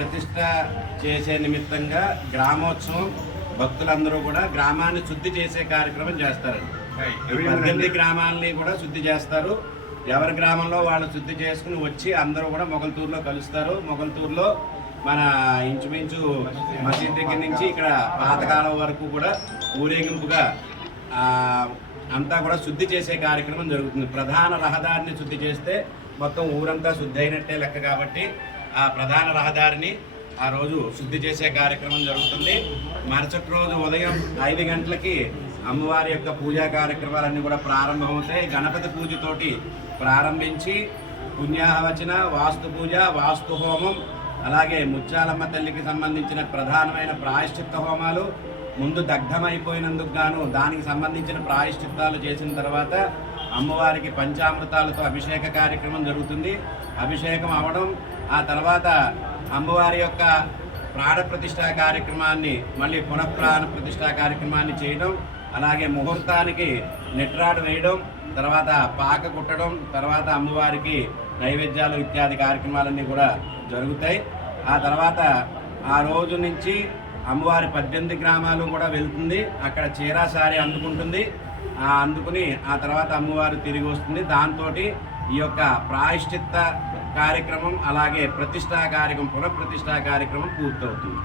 ప్రతిష్ట చేసే నిమిత్తంగా గ్రామోత్సవం భక్తులందరూ కూడా గ్రామాన్ని శుద్ధి చేసే కార్యక్రమం చేస్తారండి. 18 గ్రామాలని కూడా శుద్ధి చేస్తారు. ఎవరి గ్రామంలో వాళ్ళు శుద్ధి చేసుకుని వచ్చి అందరూ కూడా మొగల్తూరులో కలుస్తారు. మొగల్తూరులో మన ఇంచుమించు మసీద్ దగ్గర నుంచి ఇక్కడ పాతకాలం వరకు కూడా ఊరేగింపుగా అంతా కూడా శుద్ధి చేసే కార్యక్రమం జరుగుతుంది. ప్రధాన రహదారిని శుద్ధి చేస్తే మొత్తం ఊరంతా శుద్ధి అయినట్టే లెక్క కాబట్టి ఆ ప్రధాన రహదారిని ఆ రోజు శుద్ధి చేసే కార్యక్రమం జరుగుతుంది. మరుసటి రోజు ఉదయం 5 గంటలకి అమ్మవారి యొక్క పూజా కార్యక్రమాలన్నీ కూడా ప్రారంభమవుతాయి. గణపతి పూజతోటి ప్రారంభించి పుణ్యాహవచన, వాస్తు పూజ, వాస్తు హోమం, అలాగే ముత్యాలమ్మ తల్లికి సంబంధించిన ప్రధానమైన ప్రాయశ్చిత్త హోమాలు, ముందు దగ్ధమైపోయినందుకు గాను దానికి సంబంధించిన ప్రాయశ్చిత్తాలు చేసిన తర్వాత అమ్మవారికి పంచామృతాలతో అభిషేక కార్యక్రమం జరుగుతుంది. అభిషేకం అవడం, ఆ తర్వాత అమ్మవారి యొక్క ప్రాణ ప్రతిష్ఠా కార్యక్రమాన్ని మళ్ళీ పునఃప్రాణ ప్రతిష్ఠా కార్యక్రమాన్ని చేయడం, అలాగే ముహూర్తానికి నిట్రాడు వేయడం, తర్వాత పాక కుట్టడం, తర్వాత అమ్మవారికి నైవేద్యాలు ఇత్యాది కార్యక్రమాలన్నీ కూడా జరుగుతాయి. ఆ తర్వాత ఆ రోజు నుంచి అమ్మవారి 18 గ్రామాలు కూడా వెళ్తుంది. అక్కడ చీరాసారి అందుకుంటుంది. అందుకుని ఆ తర్వాత అమ్మవారు తిరిగి వస్తుంది. దాంతో ఈ యొక్క ప్రాయశ్చిత్త కార్యక్రమం అలాగే ప్రతిష్టా కార్యక్రమం, పునఃప్రతిష్టా కార్యక్రమం పూర్తవుతుంది.